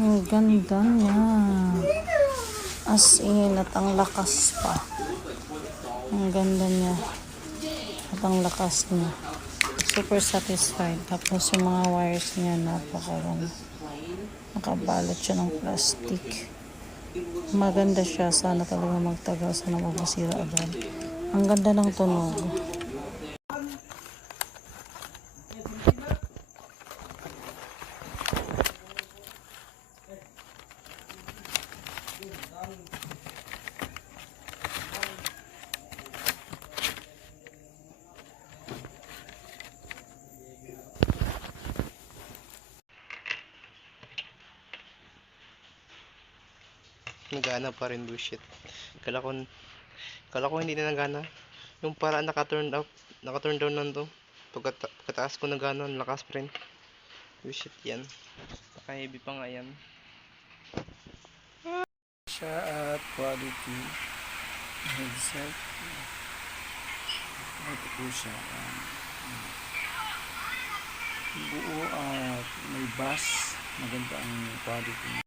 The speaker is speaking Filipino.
Ang ganda niya. As in, at ang lakas pa. Ang ganda niya. At ang lakas niya. Super satisfied. Tapos yung mga wires niya, nakabalot siya ng plastic. Maganda siya. Sana talaga magtagal. Sana magmasira agad. Ang ganda ng tunog. Nagana pa rin, bullshit. Kala ko hindi na nagana. Yung para naka-turn down lang to. Pagkataas ko nagana, lakas pa rin. Bullshit yan. Naka-heavy pa nga yan. Siya at quality headset. Ito po siya. Buo at may bass. Maganda ang quality.